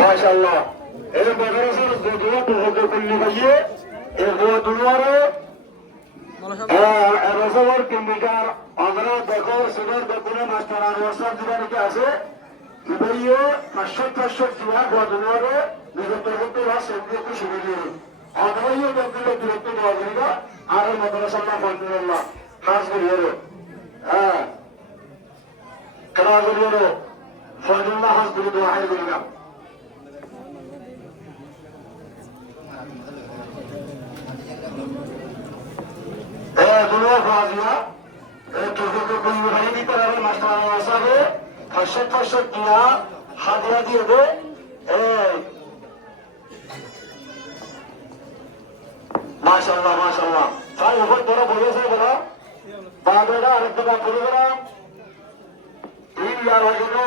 মাশাআল্লাহ এই মাদ্রাসার যদুয়া তো করলি ভাইয়ে এই দুয়ারে রসবর কিমিকার আমরা দেখো সুন্দর বেতনে মাস্টার আর ওসব জীবনে আছে ভাইয়ে 500 জিয়া দুয়ারে বিগত হতে রাস একটু শুরু দিয়ে আদাইয়ে বেতনে দূরত্ব দেওয়া যাবে আর মাদ্রাসা আলহামদুলিল্লাহ খাস করে হ্যাঁ كراجل فضل الله حسب الدعاء لنا دنيا فاضية كيف كل غيري ترى المشروع وصله خشت دنيا حاضرة دي ده ما شاء الله فاي هو ترى بولي سه بلا بعد ده أردت بقى بولي بلا إيه يا راجل